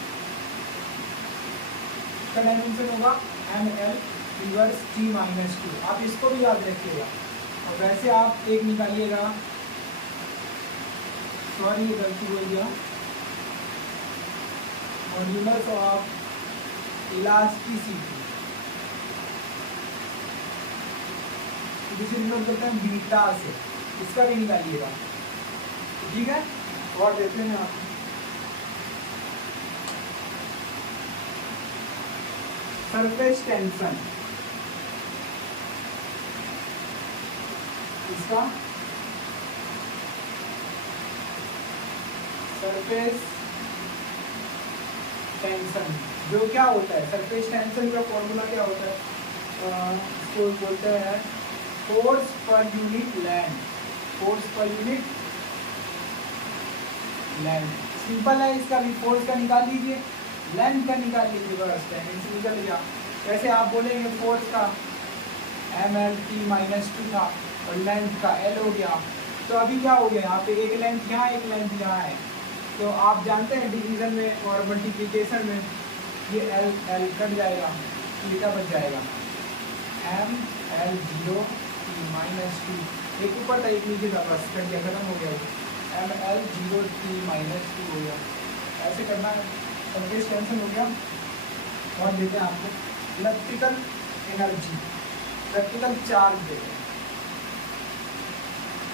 इसका डायमेंशन होगा ml इनवर्स t -2। आप इसको भी याद रखिएगा। और वैसे आप एक निकालिएगा, सॉरी ये गलती हो गया, मॉड्यूलस ऑफ इलास्टिसिटी, जिसे डिनोट करते हैं बीटा से, इसका भी निकालिएगा, ठीक है। और देते हैं आप सरफेस टेंशन, इसका सरफेस टेंशन जो क्या होता है, सरफेस टेंशन का फॉर्मूला क्या होता है, इसको बोलते हैं force per unit land, force per unit land. Simple है, इसका भी फोर्स का निकाल लीजिए, लेंथ का निकाल लीजिए, बस टेंशन निकल गया। कैसे आप बोलेंगे फोर्स का mlt-2 था और लेंथ का l हो गया, तो अभी क्या हो गया यहाँ पे, एक लेंथ यहाँ एक लेंथ यहाँ है, तो आप जानते हैं डिवीजन में और मल्टीप्लिकेशन में ये l l कट जाएगा, तो क्या बच जाएगा ml0t-2, एक ऊपर था एक नीचे था, बस कट गया, खत्म हो गया, ml0t-2 हो गया। ऐसे करना है, सरफेस टेंशन हो गया। और देते हैं आपको इलेक्ट्रिकल एनर्जी, इलेक्ट्रिकल चार्ज देते हैं,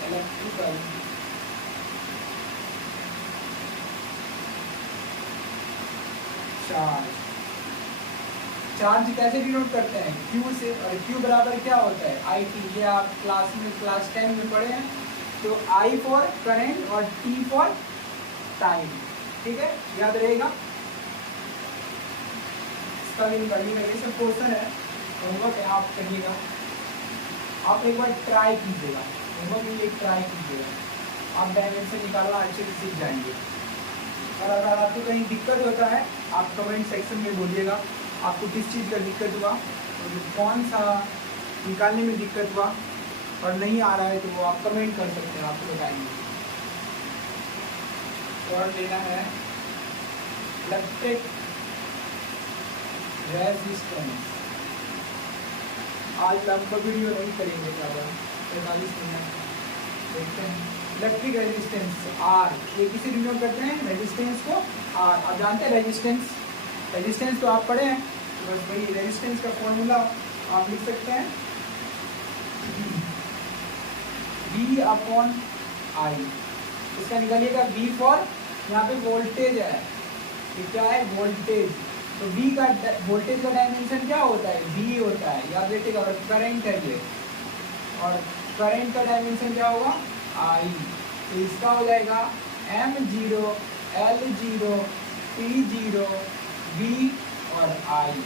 इलेक्ट्रिकल चार्ज। चार्ज कैसे डिनोट करते हैं, Q से, और Q बराबर क्या होता है IT, ये आप क्लास 10 में पढ़े हैं, तो I फॉर करंट और T फॉर टाइम, ठीक है, याद रहेगा। इसका भी निकालिएगा, ये सब क्वेश्चन है, होमवर्क है, आप करिएगा, आप एक बार ट्राई कीजिएगा, होमवर्क में एक ट्राई कीजिएगा, आप डायमेंशन निकालना अच्छे से सीख जाएंगे। और अगर आपको कहीं दिक्कत होता है आप कमेंट सेक्शन में बोलिएगा, आपको किस चीज़ का दिक्कत हुआ और कौन सा निकालने में दिक्कत हुआ और नहीं आ रहा है, तो वो आप कमेंट कर सकते हैं, आपको बताएंगे। और लेना है इलेक्ट्रिक रेजिस्टेंस। आज लंबा वीडियो नहीं करेंगे, ज़्यादा 45 मिनट देखते हैं। इलेक्ट्रिक रेजिस्टेंस R, ये किसी डिनोट करते हैं रेजिस्टेंस को R। आप जानते हैं रेजिस्टेंस, रेजिस्टेंस तो आप पढ़े हैं, तो बस वही रेजिस्टेंस का फॉर्मूला आप लिख सकते हैं V/I। इसका निकालिएगा V फॉर, यहाँ पे वोल्टेज है, ये क्या है वोल्टेज, तो V का वोल्टेज का डायमेंशन क्या होता है V होता है, याद रखिएगा। और करंट है ये, और करंट का डायमेंशन क्या होगा I, तो इसका हो जाएगा M0 L0 T0 V और I,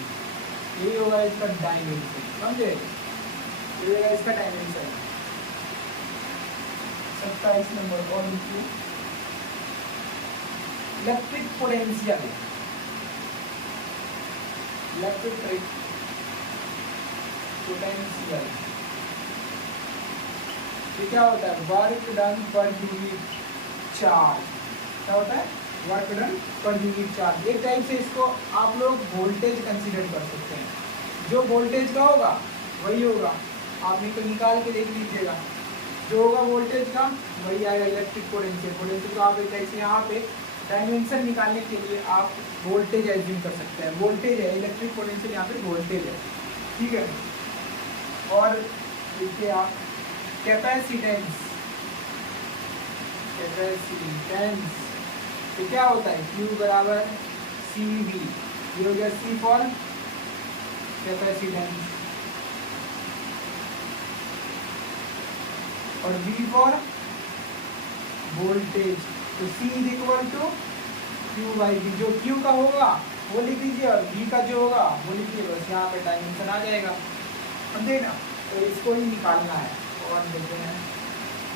ये होगा इसका डायमेंशन, समझे, ये होगा इसका डायमेंशन। 27 नंबर और लिखिए इलेक्ट्रिक पोटेंशियल, इलेक्ट्रिक पोटेंशियल ये क्या होता है, work done per unit charge, क्या होता है work done per unit charge. एक टाइप से इसको आप लोग वोल्टेज कंसीडर कर सकते हैं, जो वोल्टेज का होगा वही होगा, आपने तो निकाल के देख लीजिएगा, जो होगा वोल्टेज का वही आएगा इलेक्ट्रिक पोटेंशियल। पोटेंशियल को आप एक टाइप से यहाँ पे डायमेंशन निकालने के लिए आप वोल्टेज एज्यूम कर सकते हैं, वोल्टेज है इलेक्ट्रिक पोटेंशियल, यहाँ पे वोल्टेज है, ठीक है। और देखिए आप कैपेसिटेंस, कैपेसिटेंस तो क्या होता है Q बराबर CV, ये हो गया C फॉर कैपेसिटेंस और V फॉर वोल्टेज, तो C is equal to Q/V, जो Q का होगा वो लिख दीजिए और V का जो होगा वो लिखिए, बस यहाँ पे डायमेंशन आ जाएगा, समझे ना। तो इसको ही निकालना है। और देखते हैं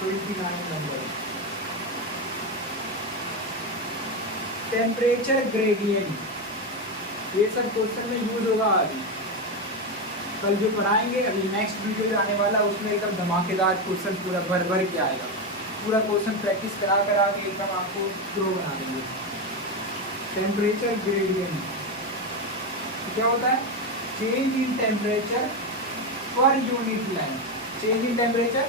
29 नंबर, टेम्परेचर ग्रेडियंट, ये सब क्वेश्चन में यूज होगा। अभी कल जो पढ़ाएंगे, अभी नेक्स्ट वीडियो जो आने वाला है उसमें एकदम धमाकेदार क्वेश्चन पूरा भर भर के आएगा, पूरा क्वेश्चन प्रैक्टिस करा करा के एकदम आपको प्रो बना देंगे। टेम्परेचर ग्रेडियंट क्या होता है, change in temperature per unit length, change in temperature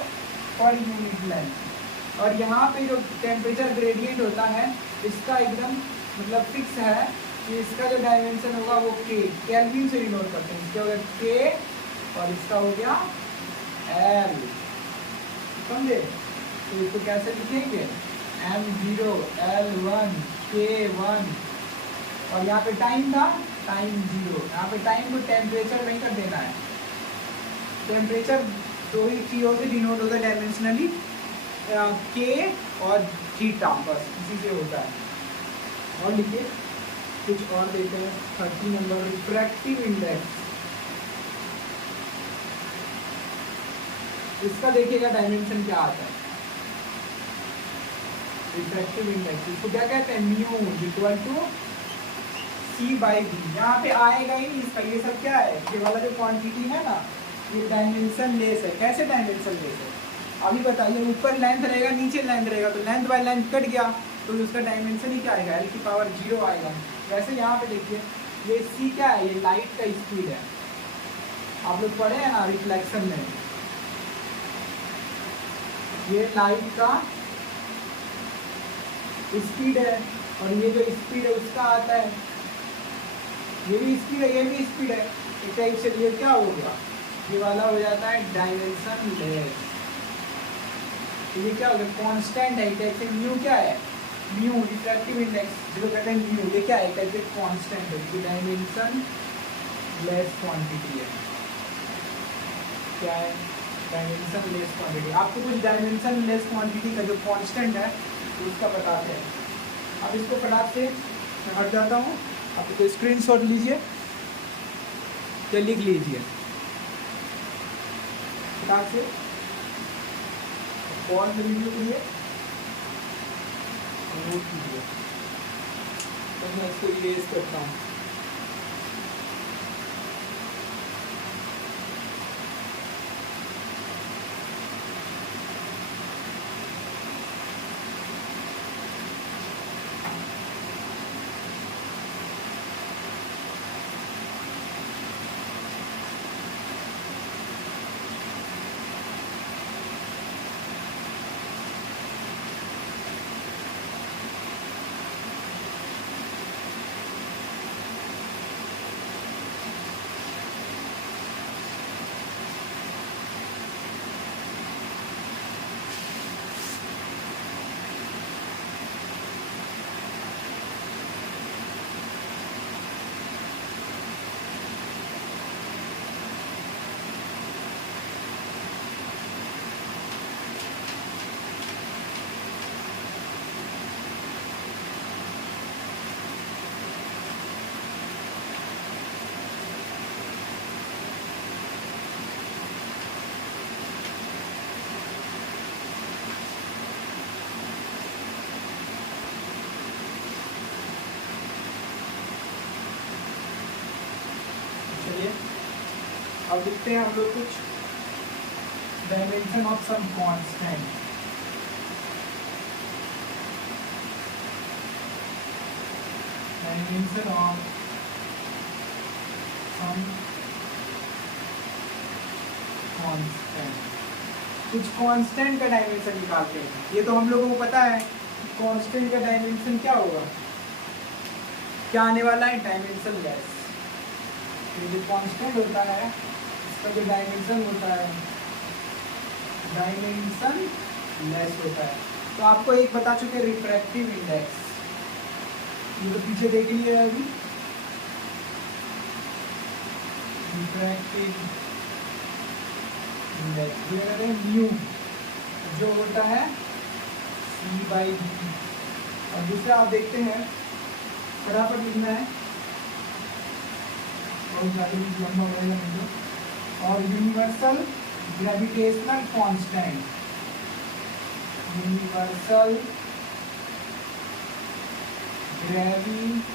per unit length. और यहाँ पे जो टेम्परेचर ग्रेडियंट होता है इसका एकदम मतलब फिक्स है कि इसका जो डायमेंशन होगा वो K, केल्विन से डिनोट करते हैं, इसका हो गया K और इसका हो गया L, समझे? तो इसको कैसे लिखेंगे? M0 L1 K1, और यहाँ पे टाइम था टाइम 0। यहाँ पे टाइम को टेम्परेचर नहीं कर देना है। टेम्परेचर दो ही चीज़ों से डिनोट होता है डायमेंशनली, K और थीटा, बस इसी से होता है। और लिखिए कुछ और देते हैं। 30 नंबर रिफ्रैक्टिव इंडेक्स, इसका देखिएगा डायमेंशन क्या आता है। रिफ्रैक्टिव इंडेक्स इसको क्या कहते हैं? Mu equal to C/V। यहाँ पे आएगा ही नहीं इसका, ये सब क्या है? ये वाला जो क्वांटिटी है ना, ये डायमेंशन लेस है। कैसे डायमेंशन लेस है? अभी बताइए, ऊपर लेंथ रहेगा नीचे लेंथ रहेगा, तो लेंथ बाय लेंथ कट गया तो उसका डायमेंशन ही क्या आएगा? L की पावर 0 आएगा। वैसे यहाँ पे देखिए ये C क्या है? ये लाइट का स्पीड है। आप लोग पढ़े हैं ना रिफ्लेक्शन में, ये लाइट का स्पीड है, और ये जो स्पीड है उसका आता है, ये भी स्पीड है ये भी स्पीड है। एक टाइप से ये क्या हो गया? ये वाला हो जाता है डायमेंशन लेस। तो ये क्या हो गया? कांस्टेंट है। एक टाइप से म्यू क्या है? म्यू रिफ्रैक्टिव इंडेक्स जिसको कहते हैं म्यू, ये क्या है? एक टाइप से कांस्टेंट है, ये डायमेंशन लेस क्वांटिटी है। क्या है? Dimension less quantity. आपको कुछ डायमेंशन लेस क्वांटिटी का जो कांस्टेंट है उसका बताते हैं। अब इसको फटाक से मैं हट जाता हूँ, आप तो स्क्रीनशॉट लीजिए या लिख लीजिए फटाक से, कॉल में वीडियो के लिए नोट कीजिए। तो मैं इसको इरेज करता हूँ। अब लिखते हैं हम लोग कुछ dimension of some constant. Dimension of some constant, कुछ कांस्टेंट का डायमेंशन निकालते हैं। ये तो हम लोगों को पता है कांस्टेंट का डायमेंशन क्या होगा, क्या आने वाला है? Dimension less. ये जो कांस्टेंट होता है इसका जो डायमेंशन होता है डायमेंशन लेस होता है। तो आपको एक बता चुके रिफ्रैक्टिव इंडेक्स, ये तो पीछे देख लिया है अभी। रिफ्रैक्टिव इंडेक्स जो है म्यू, जो होता है C/V। और दूसरा आप देखते हैं, फटाफट लिखना है, बहुत ज़्यादा लंबा रहेगा नहीं। और universal gravitational constant, universal gravitational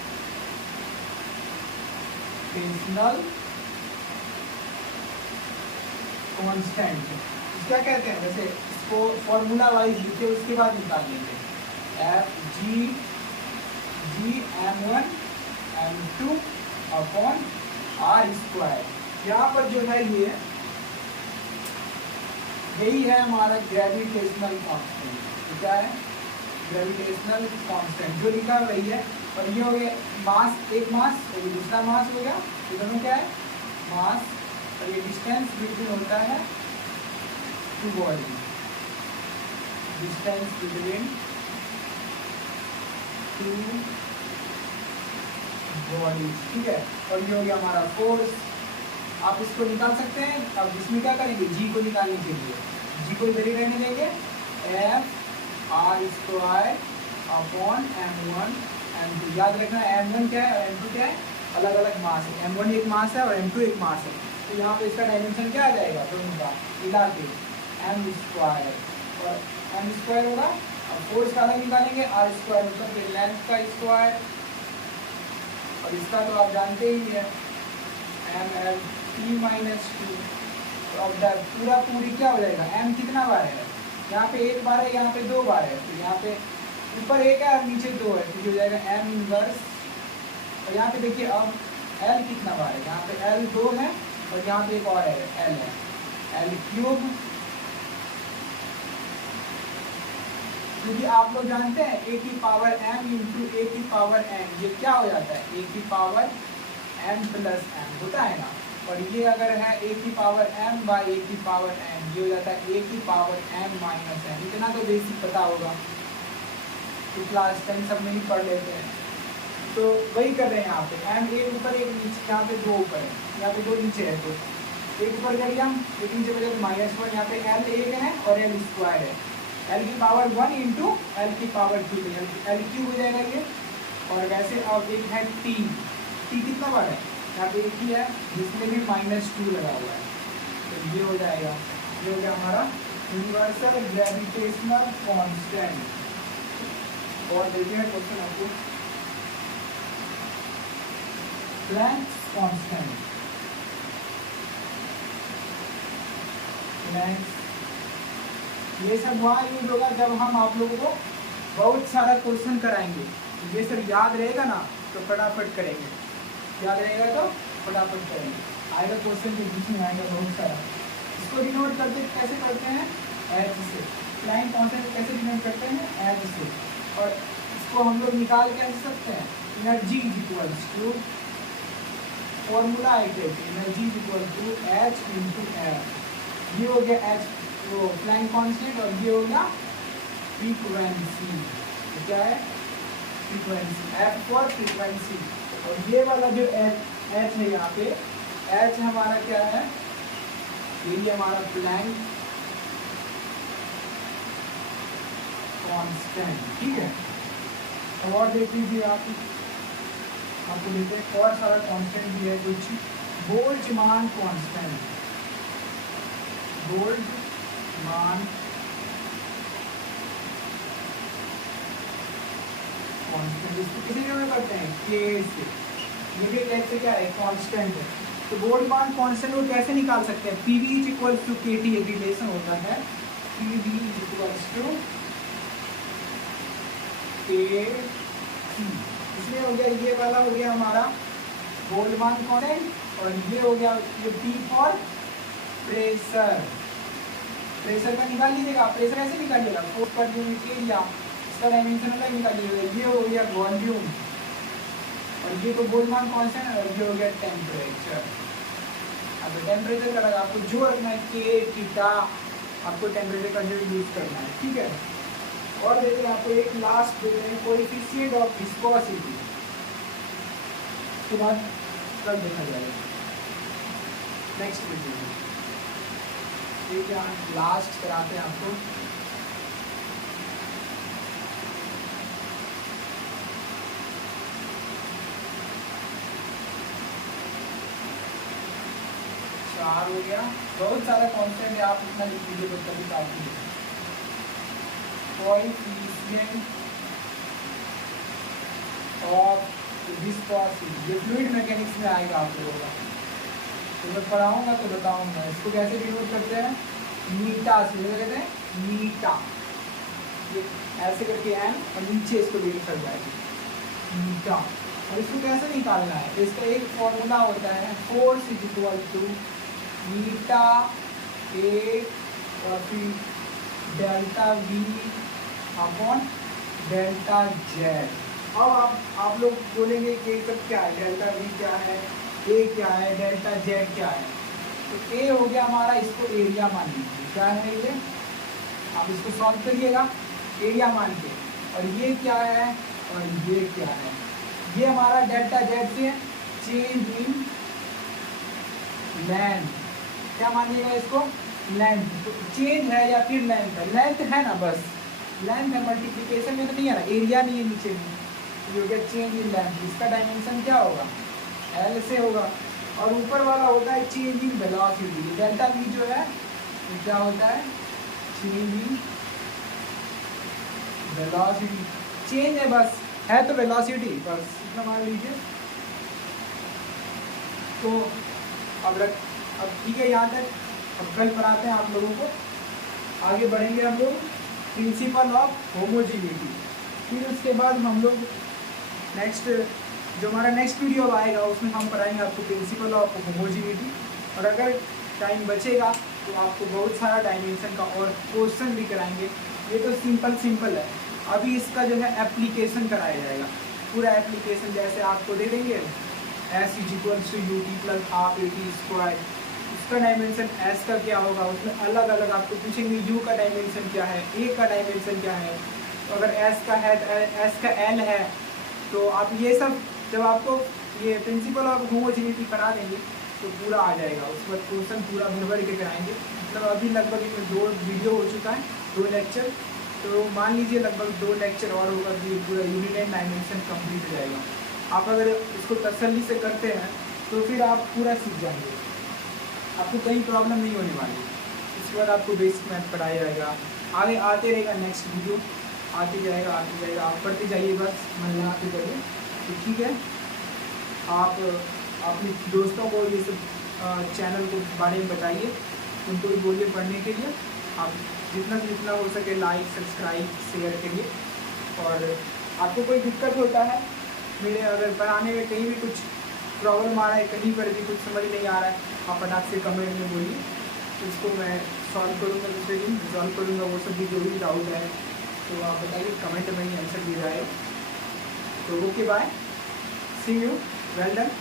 constant क्या कहते हैं? वैसे इसको फॉर्मूला वाइज लिखे उसके बाद निकाल लेंगे। Fg(m1 m2 upon r²। यहाँ पर जो है ये यही है हमारा ग्रेविटेशनल कांस्टेंट। तो क्या है? ग्रेविटेशनल कांस्टेंट जो लिखा वही है। और ये हो गया मास, एक मास और दूसरा मास हो गया। ये दोनों क्या है? मास। और ये डिस्टेंस बिटवीन होता है two body, distance between two bodies, ठीक है। और ये हो गया हमारा फोर्स। आप इसको निकाल सकते हैं। अब इसमें क्या करेंगे, जी को निकालने के लिए जी को इधर ही रहने देंगे, F R square upon m1 m2। याद रखना m1 क्या है और m2 क्या है, अलग अलग मास है। m1 एक मास है और m2 एक मास है। तो यहाँ पे इसका डायमेंशन क्या आ जाएगा, दोनों का मिला के m स्क्वायर और m स्क्वायर होगा। अब फोर्स का अलग निकालेंगे, r स्क्वायर मतलब लेंथ का स्क्वायर, और इसका तो आप जानते ही है mlt माइनस 2। तो अब पूरी क्या हो जाएगा, m कितना बार है, यहाँ पे एक बार है, यहाँ पे दो बार है। तो यहाँ पे ऊपर एक है और नीचे दो है, तो ये हो जाएगा m इनवर्स। और यहाँ पे देखिए अब l कितना बार है, यहाँ पे l 2 है और यहाँ पे एक और है l है, l क्यूब। क्योंकि आप लोग जानते हैं a की पावर m इंटू a की पावर n, ये क्या हो जाता है, a की पावर m प्लस m होता है ना। और ये अगर है a की पावर m बाई a की पावर n, ये हो जाता है a की पावर m माइनस n। इतना तो बेसिक पता होगा, तो क्लास 10 सब में ही पढ़ लेते हैं। तो वही कर रहे हैं यहाँ पे, m एक ऊपर एक नीचे, यहाँ पे दो ऊपर है, यहाँ पे दो नीचे है। तो एक ऊपर कर लिया, एक नीचे बचा -1। यहाँ पे l एक है और l स्क्वायर है, l की पावर 1 इंटू l की पावर 2, l क्यूब हो जाएगा ये। और वैसे अब एक है t कितना बार है, यहाँ पे एक ही है जिसमें भी -2 लगा हुआ है। तो ये हो जाएगा, ये हो गया हमारा यूनिवर्सल ग्रेविटेशनल कांस्टेंट। और देखते हैं क्वेश्चन आपको, प्लैंक्स कांस्टेंट, प्लैंक्स ये सब वहाँ यूज होगा जब हम आप लोगों को बहुत सारा क्वेश्चन कराएंगे। ये सब याद रहेगा ना तो फटाफट करेंगे, याद रहेगा तो फटाफट करेंगे। आएगा क्वेश्चन के बीच में आएगा बहुत सारा। इसको डिनोट करते कैसे करते हैं, एच से। प्लैंक कांस्टेंट कैसे डिनोट करते हैं, एच से। और इसको हम लोग निकाल कैसे सकते हैं, energy is equals to, formula है energy is equal to H into F. ये हो गया एच वो प्लैंक कांस्टेंट, और ये हो गया फ्रीक्वेंसी। तो क्या है, फ्रीक्वेंसी, एफ फॉर फ्रीक्वेंसी। और ये वाला जो एच है यहाँ पे, एच हमारा क्या है, ये हमारा प्लैंक कांस्टेंट, ठीक है। और देख लीजिए आपको देते हैं और सारा कांस्टेंट भी है कुछ। बोल्ट्जमान कांस्टेंट, बोल्ट्जमान कांस्टेंट, इसको किसी में करते हैं के से। ये भी कैसे क्या है, कांस्टेंट है। तो बोल्ट्जमान कांस्टेंट को कैसे निकाल सकते हैं, पीवी इज इक्वल टू केटी, एक रिलेशन होता है, पीवी इज इक्वल टू के। इसमें हो गया, ये वाला हो गया हमारा बोल्ट्जमान कांस्टेंट, और ये हो गया ये पी फॉर प्रेशर। प्रेशर का निकाल लीजिएगा, प्रेशर ऐसे निकालिएगा, फोर्स पर यूनिट एरिया, इसका डायमेंशन अलग निकालिएगा। ये हो गया वॉल्यूम, और ये तो बोल्ट्जमान कांस्टेंट है, और ये हो गया टेम्परेचर। अब टेम्परेचर का आपको जो रखना है, के थीटा, आपको टेम्परेचर का जो यूज करना है, ठीक है। और देखिए आपको एक लास्ट देते हैं, कोएफिशिएंट ऑफ विस्कोसिटी, उसके बाद कल देखा जाएगा नेक्स्ट वीडियो में। ठीक है, लास्ट कराते हैं आपको। चार हो गया, बहुत सारा कॉन्सेप्ट है, आप इतना लिख लीजिए तो कभी काफी है। कोएफिशिएंट ऑफ विस्कोसिटी, ये फ्लूइड मैकेनिक्स में आएगा आप लोगों का, तो मैं पढ़ाऊंगा तो बताऊंगा। इसको कैसे डिनोट करते हैं, मीटा से, कहते हैं मीटा, ये ऐसे करके एन और नीचे इसको लिख कर जाएगी मीटा। और इसको कैसे निकालना है, तो इसका एक फॉर्मूला होता है, फोर्स इज इक्वल टू मीटा ए और फिर delta we upon delta Z. अब आप लोग बोलेंगे कि सब क्या है, डेल्टा वी क्या है, ए क्या है, डेल्टा जेड क्या है। तो ए हो गया हमारा, इसको एरिया मान लीजिए, क्या है ये, आप इसको सॉल्व करिएगा एरिया मान के। और ये क्या है और ये क्या है, ये हमारा डेल्टा जेड से चेंज इन लेंथ, क्या मानिएगा इसको, लेंथ। तो चेंज है या फिर लेंथ है, लेंथ है ना, बस लेंथ है, मल्टीप्लिकेशन में तो नहीं है ना, एरिया नहीं है नीचे में, ये हो गया चेंज इन लेंथ। इसका डायमेंशन क्या होगा, एल से होगा। और ऊपर वाला होता है change in velocity, delta we जो है ये क्या होता है, चेंज इन वेलोसिटी, चेंज है बस, है तो वेलोसिटी, बस इतना मान लीजिए। तो अब ठीक है यहाँ तक, अब कल पढ़ाते हैं आप लोगों को, आगे बढ़ेंगे हम लोग प्रिंसिपल ऑफ होमोजीनिटी। फिर उसके बाद हम लोग नेक्स्ट जो हमारा नेक्स्ट वीडियो आएगा उसमें हम पढ़ाएंगे आपको प्रिंसिपल ऑफ होमोजीनिटी। और अगर टाइम बचेगा तो आपको बहुत सारा डायमेंशन का और क्वेश्चन भी कराएंगे। ये तो सिंपल है, अभी इसका जो है एप्लीकेशन कराया जाएगा, पूरा एप्लीकेशन जैसे आपको दे देंगे s is equal to u t plus half a t square, उसका डायमेंशन एस का क्या होगा, उसमें अलग अलग आपको पूछेंगे यू का डायमेंशन क्या है, ए का डायमेंशन क्या है, तो अगर एस का है एस का एल है, तो आप ये सब जब आपको ये प्रिंसिपल ऑफ होमोजीनिटी पढ़ा देंगे तो पूरा आ जाएगा। उसके बाद क्वेश्चन पूरा भर के कराएंगे। मतलब अभी लगभग इसमें 2 वीडियो हो चुका है, 2 लेक्चर, तो मान लीजिए लगभग 2 लेक्चर और होगा कि पूरा यूनिट एंड डायमेंशन कंप्लीट हो जाएगा। आप अगर इसको तसल्ली से करते हैं तो फिर आप पूरा सीख जाएंगे, आपको कहीं प्रॉब्लम नहीं होने वाली। इसके बाद आपको बेसिक मैथ पढ़ाया जाएगा, आगे आते रहेगा, नेक्स्ट वीडियो आते जाएगा, आप पढ़ते जाइए, बस मन लगा के करिए, तो ठीक है। आप अपने दोस्तों को ये सब चैनल को बारे में बताइए, उनको भी बोलिए पढ़ने के लिए। आप जितना से जितना हो सके लाइक सब्सक्राइब शेयर करिए। और आपको कोई दिक्कत होता है मेरे अगर पढ़ाने में, कहीं भी कुछ प्रॉब्लम आ रहा है, कहीं पर भी कुछ समझ नहीं आ रहा है, आप फटाक से कमेंट में बोलिए, इसको मैं सॉल्व करूँगा, दूसरे दिन रिजॉल्व करूँगा। वो सब भी जो भी डाउट है तो आप बताइए, कमेंट में ही आंसर दिया जाए। तो okay bye, see you, well done.